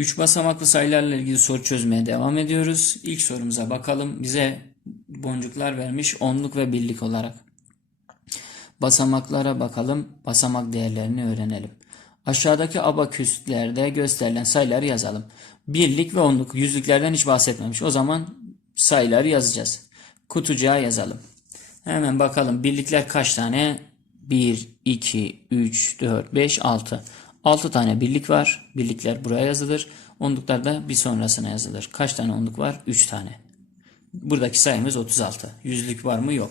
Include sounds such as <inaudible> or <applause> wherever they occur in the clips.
Üç basamaklı sayılarla ilgili soru çözmeye devam ediyoruz. İlk sorumuza bakalım. Bize boncuklar vermiş onluk ve birlik olarak. Basamaklara bakalım. Basamak değerlerini öğrenelim. Aşağıdaki abaküslerde gösterilen sayıları yazalım. Birlik ve onluk yüzlüklerden hiç bahsetmemiş. O zaman sayıları yazacağız. Kutucuğa yazalım. Hemen bakalım birlikler kaç tane? 1, 2, 3, 4, 5, 6. 6 tane birlik var. Birlikler buraya yazılır. Onluklar da bir sonrasına yazılır. Kaç tane onluk var? 3 tane. Buradaki sayımız 36. Yüzlük var mı? Yok.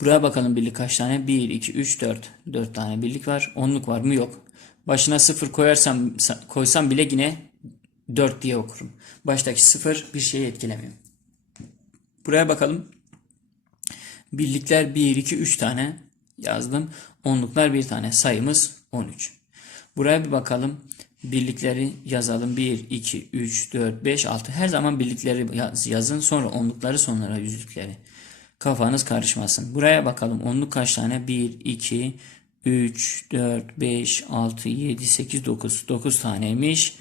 Buraya bakalım birlik kaç tane? 1, 2, 3, 4. 4 tane birlik var. Onluk var mı? Yok. Başına 0 koyarsam koysam bile yine 4 diye okurum. Baştaki 0 bir şeyi etkilemiyor. Buraya bakalım. Birlikler 1, 2, 3 tane yazdım. Onluklar bir tane. Sayımız 13. Buraya bir bakalım. Birlikleri yazalım. 1, 2, 3, 4, 5, 6. Her zaman birlikleri yaz- yazın. Sonra onlukları sonra yüzlükleri. Kafanız karışmasın. Buraya bakalım. Onluk kaç tane? 1, 2, 3, 4, 5, 6, 7, 8, 9. 9 taneymiş.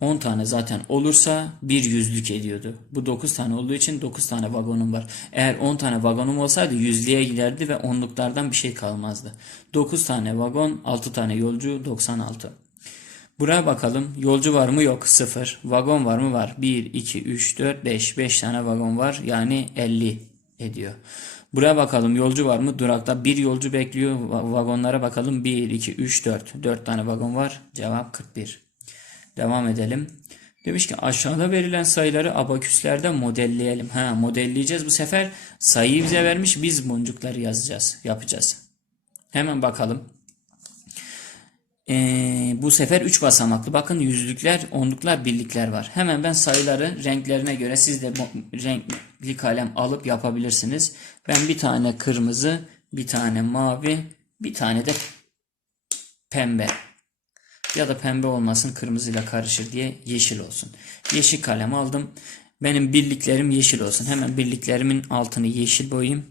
10 tane zaten olursa bir yüzlük ediyordu. Bu 9 tane olduğu için 9 tane vagonum var. Eğer 10 tane vagonum olsaydı yüzlüğe giderdi ve onluklardan bir şey kalmazdı. 9 tane vagon, 6 tane yolcu, 96. Buraya bakalım. Yolcu var mı? Yok. 0. Vagon var mı? Var. 1, 2, 3, 4, 5. 5 tane vagon var. Yani 50 ediyor. Buraya bakalım. Yolcu var mı? Durakta bir yolcu bekliyor. Va- Vagonlara bakalım. 1, 2, 3, 4. 4 tane vagon var. Cevap 41. Devam edelim. Demiş ki aşağıda verilen sayıları abaküslerde modelleyelim. Ha modelleyeceğiz bu sefer. Sayıyı bize vermiş. Biz boncukları yazacağız. Yapacağız. Hemen bakalım. Ee, bu sefer 3 basamaklı. Bakın yüzlükler, onluklar, birlikler var. Hemen ben sayıları renklerine göre siz de renkli kalem alıp yapabilirsiniz. Ben bir tane kırmızı, bir tane mavi, bir tane de pembe ya da pembe olmasın kırmızıyla karışır diye yeşil olsun. Yeşil kalem aldım. Benim birliklerim yeşil olsun. Hemen birliklerimin altını yeşil boyayayım.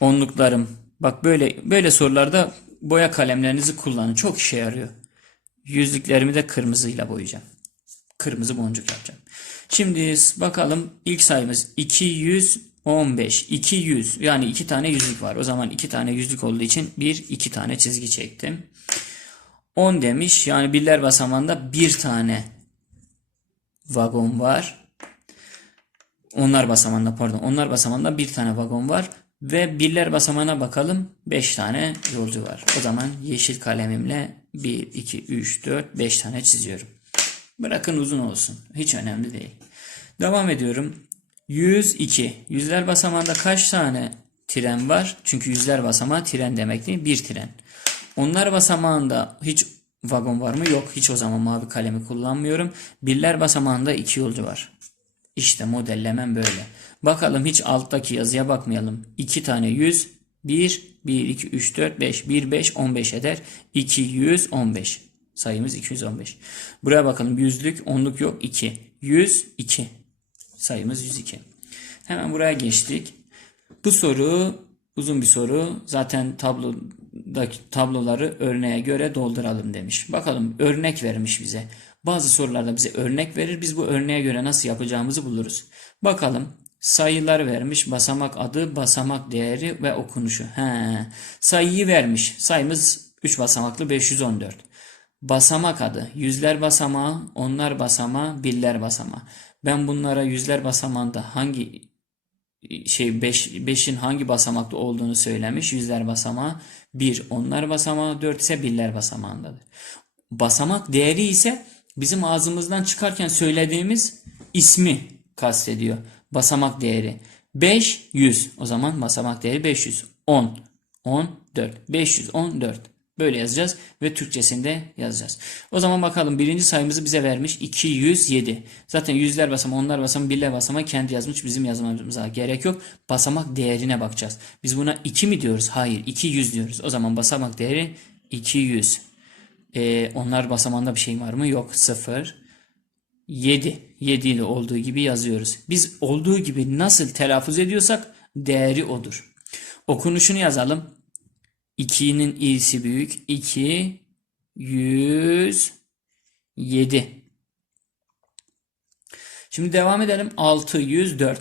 Onluklarım. Bak böyle böyle sorularda boya kalemlerinizi kullanın. Çok işe yarıyor. Yüzlüklerimi de kırmızıyla boyayacağım. Kırmızı boncuk yapacağım. Şimdi bakalım ilk sayımız 215. 200 yani iki tane yüzlük var. O zaman iki tane yüzlük olduğu için bir iki tane çizgi çektim. 10 demiş. Yani birler basamağında bir tane vagon var. Onlar basamağında pardon. Onlar basamağında bir tane vagon var. Ve birler basamağına bakalım. 5 tane yolcu var. O zaman yeşil kalemimle 1, 2, 3, 4, 5 tane çiziyorum. Bırakın uzun olsun. Hiç önemli değil. Devam ediyorum. 102. Yüzler basamağında kaç tane tren var? Çünkü yüzler basamağı tren demek değil. Bir tren. Onlar basamağında hiç vagon var mı? Yok. Hiç o zaman mavi kalemi kullanmıyorum. Birler basamağında iki yolcu var. İşte modellemem böyle. Bakalım hiç alttaki yazıya bakmayalım. 2 tane 100, 1, 1, 2, 3, 4, 5, 1, 5, 15 eder. 215. Sayımız 215. Buraya bakalım. Yüzlük, onluk yok. 2. 102. Sayımız 102. Hemen buraya geçtik. Bu soru uzun bir soru. Zaten tablodaki tabloları örneğe göre dolduralım demiş. Bakalım örnek vermiş bize. Bazı sorularda bize örnek verir. Biz bu örneğe göre nasıl yapacağımızı buluruz. Bakalım sayılar vermiş. Basamak adı, basamak değeri ve okunuşu. He. Sayıyı vermiş. Sayımız 3 basamaklı 514. Basamak adı. Yüzler basamağı, onlar basamağı, birler basamağı. Ben bunlara yüzler basamağında hangi şey 5 5'in hangi basamakta olduğunu söylemiş. Yüzler basamağı 1, onlar basamağı 4 ise birler basamağındadır. Basamak değeri ise bizim ağzımızdan çıkarken söylediğimiz ismi kastediyor. Basamak değeri. 5 100. O zaman basamak değeri 500. 10 14 514. Böyle yazacağız ve Türkçesinde yazacağız. O zaman bakalım birinci sayımızı bize vermiş 207. Zaten yüzler basamağı, onlar basamağı, birler basamağı kendi yazmış. Bizim yazmamıza gerek yok. Basamak değerine bakacağız. Biz buna 2 mi diyoruz? Hayır 200 diyoruz. O zaman basamak değeri 200. Ee, onlar basamağında bir şey var mı? Yok. 0. 7. 7 ile olduğu gibi yazıyoruz. Biz olduğu gibi nasıl telaffuz ediyorsak değeri odur. Okunuşunu yazalım. 2'nin i'si büyük. 2 100 7. Şimdi devam edelim. 604.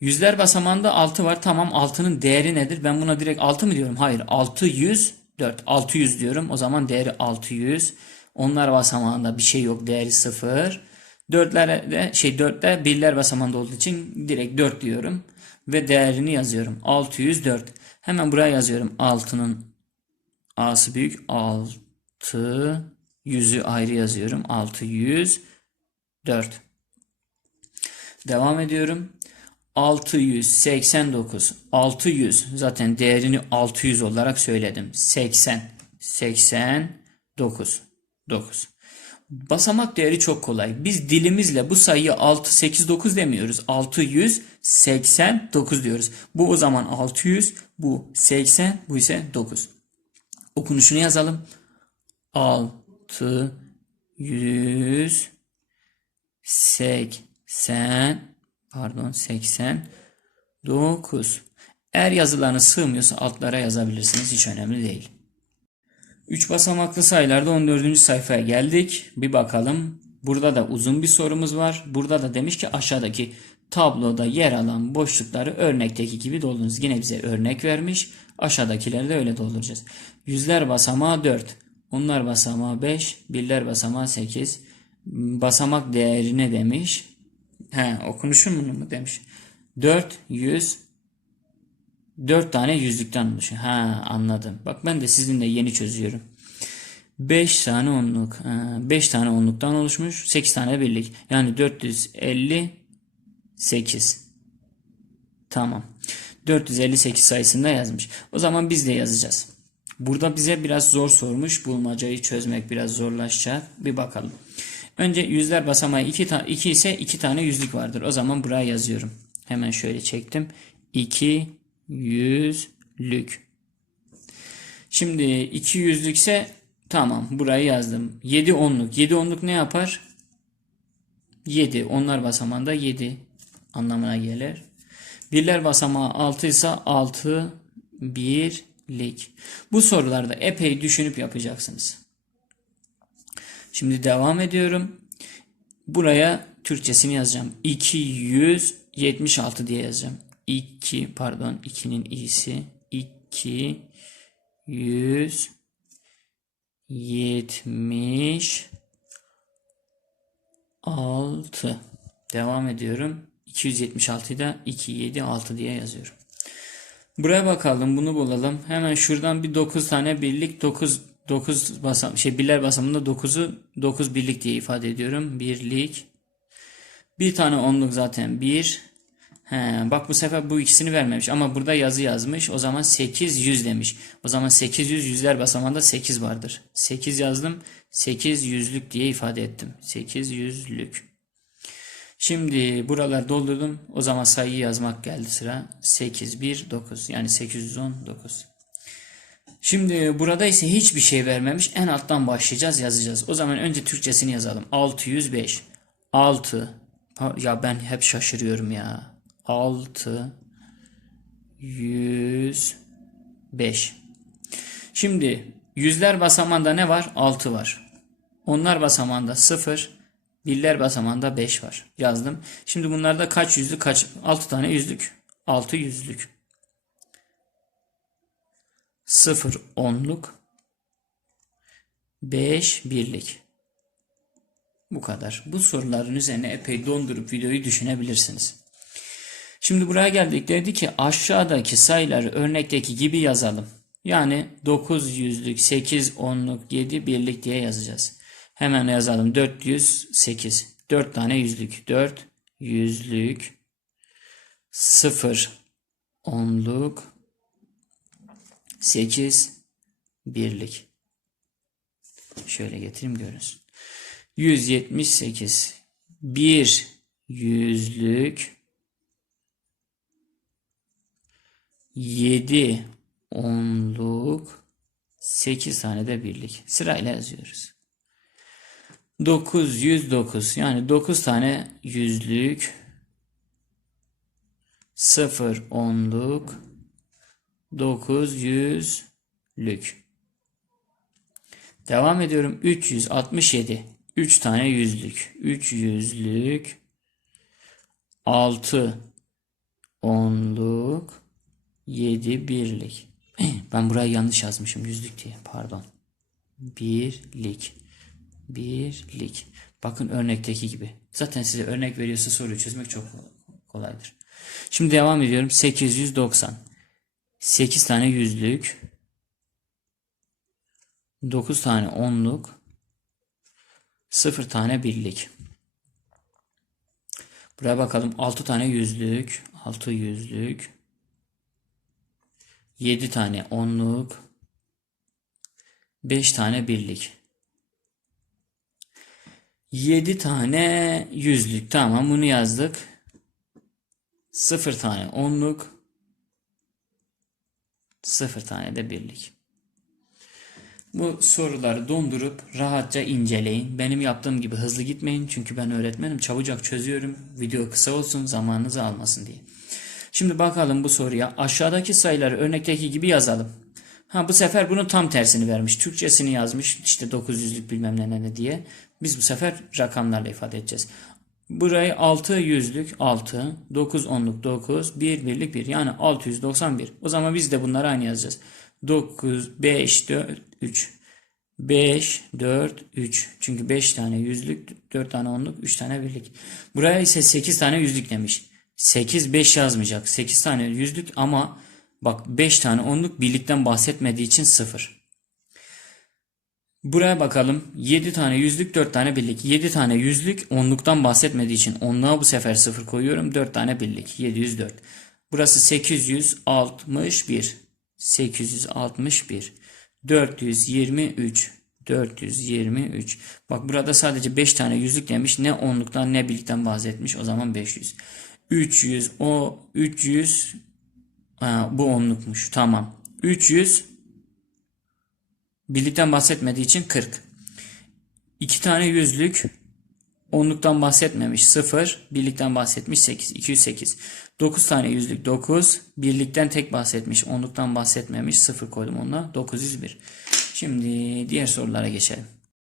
Yüzler basamağında 6 var. Tamam 6'nın değeri nedir? Ben buna direkt 6 mı diyorum? Hayır. 604. 600 diyorum. O zaman değeri 600. Onlar basamağında bir şey yok. Değeri 0. Dörtlere de şey dörtte birler basamağında olduğu için direkt 4 diyorum. Ve değerini yazıyorum. 604. Hemen buraya yazıyorum. 6'nın A'sı büyük. 6 yüzü ayrı yazıyorum. 604. Devam ediyorum. 689. 600 zaten değerini 600 olarak söyledim. 80. 89. 9. Basamak değeri çok kolay. Biz dilimizle bu sayıyı 6, 8, 9 demiyoruz. 689 diyoruz. Bu o zaman 600, bu 80, bu ise 9. Okunuşunu yazalım. 600 80 pardon 89 eğer yazılarınız sığmıyorsa altlara yazabilirsiniz hiç önemli değil. 3 basamaklı sayılarda 14. sayfaya geldik. Bir bakalım. Burada da uzun bir sorumuz var. Burada da demiş ki aşağıdaki tabloda yer alan boşlukları örnekteki gibi doldurunuz. Yine bize örnek vermiş. Aşağıdakileri de öyle dolduracağız. Yüzler basamağı 4. Onlar basamağı 5. Birler basamağı 8. Basamak değeri ne demiş? He, okunuşun bunu mu demiş? 400 4 tane yüzlükten oluşuyor. Ha anladım. Bak ben de sizinle yeni çözüyorum. 5 tane onluk. 5 tane onluktan oluşmuş. 8 tane birlik. Yani 458. Tamam. 458 sayısında yazmış. O zaman biz de yazacağız. Burada bize biraz zor sormuş. Bulmacayı çözmek biraz zorlaşacak. Bir bakalım. Önce yüzler basamağı 2 ta 2 ise 2 tane yüzlük vardır. O zaman buraya yazıyorum. Hemen şöyle çektim. 2 yüzlük. Şimdi 2 yüzlükse tamam burayı yazdım. 7 onluk. 7 onluk ne yapar? 7. Onlar basamağında 7 anlamına gelir. Birler basamağı 6 ise 6 birlik. Bu sorularda epey düşünüp yapacaksınız. Şimdi devam ediyorum. Buraya Türkçesini yazacağım. 276 diye yazacağım. 2 pardon 2'nin i'si 2 100 70 6 devam ediyorum. 276'yı da 2 7 6 diye yazıyorum. Buraya bakalım bunu bulalım. Hemen şuradan bir 9 tane birlik 9 9 basam şey birler basamında 9'u 9 birlik diye ifade ediyorum. Birlik. Bir tane onluk zaten 1 He, bak bu sefer bu ikisini vermemiş ama burada yazı yazmış. O zaman 800 demiş. O zaman 800 yüzler basamağında 8 vardır. 8 yazdım. 8 yüzlük diye ifade ettim. 8 yüzlük. Şimdi buralar doldurdum. O zaman sayıyı yazmak geldi sıra. 8, 1, 9. Yani 819. Şimdi burada ise hiçbir şey vermemiş. En alttan başlayacağız yazacağız. O zaman önce Türkçesini yazalım. 605. 6. Ya ben hep şaşırıyorum ya. 6 105 Şimdi yüzler basamağında ne var? 6 var. Onlar basamağında 0, birler basamağında 5 var. Yazdım. Şimdi bunlarda kaç yüzlük kaç? 6 tane yüzlük. 6 yüzlük. 0 onluk. 5 birlik. Bu kadar. Bu soruların üzerine epey dondurup videoyu düşünebilirsiniz. Şimdi buraya geldik. Dedi ki aşağıdaki sayıları örnekteki gibi yazalım. Yani 9 yüzlük, 8 onluk, 7 birlik diye yazacağız. Hemen yazalım. 408. 4 tane yüzlük. 4 yüzlük. 0 onluk. 8 birlik. Şöyle getireyim görünsün. 178. 1 yüzlük. 7 onluk 8 tane de birlik. Sırayla yazıyoruz. 909 yani 9 tane yüzlük 0 onluk 9 yüzlük. Devam ediyorum. 367. 3 tane yüzlük. 3 yüzlük. 6 onluk. 7 birlik. <clears throat> Ben burayı yanlış yazmışım yüzlük diye. Pardon. Birlik. Birlik. Bakın örnekteki gibi. Zaten size örnek veriyorsa soruyu çözmek çok kolaydır. Şimdi devam ediyorum. 890. 8 tane yüzlük. 9 tane onluk. 0 tane birlik. Buraya bakalım. 6 tane yüzlük. 6 yüzlük. 7 tane onluk. 5 tane birlik. 7 tane yüzlük. Tamam bunu yazdık. 0 tane onluk. 0 tane de birlik. Bu soruları dondurup rahatça inceleyin. Benim yaptığım gibi hızlı gitmeyin. Çünkü ben öğretmenim. Çabucak çözüyorum. Video kısa olsun zamanınızı almasın diye. Şimdi bakalım bu soruya. Aşağıdaki sayıları örnekteki gibi yazalım. Ha bu sefer bunun tam tersini vermiş. Türkçesini yazmış. İşte 900'lük bilmem ne ne diye. Biz bu sefer rakamlarla ifade edeceğiz. Burayı 6 yüzlük 6, 9 onluk 9, 1 birlik 1 yani 691. O zaman biz de bunları aynı yazacağız. 9, 5, 4, 3. 5, 4, 3. Çünkü 5 tane yüzlük, 4 tane onluk, 3 tane birlik. Buraya ise 8 tane yüzlük demiş. 8, 5 yazmayacak. 8 tane yüzlük ama bak 5 tane onluk birlikten bahsetmediği için 0. Buraya bakalım. 7 tane yüzlük, 4 tane birlik. 7 tane yüzlük onluktan bahsetmediği için onluğa bu sefer 0 koyuyorum. 4 tane birlik. 704. Burası 861. 861. 423. 423. Bak burada sadece 5 tane yüzlük demiş. Ne onluktan ne birlikten bahsetmiş. O zaman 500. 300 o 300 ha, bu onlukmuş. Tamam. 300 birlikten bahsetmediği için 40. 2 tane yüzlük onluktan bahsetmemiş 0, birlikten bahsetmiş 8, 208. 9 tane yüzlük 9, birlikten tek bahsetmiş, onluktan bahsetmemiş 0 koydum onunla 901. Şimdi diğer sorulara geçelim.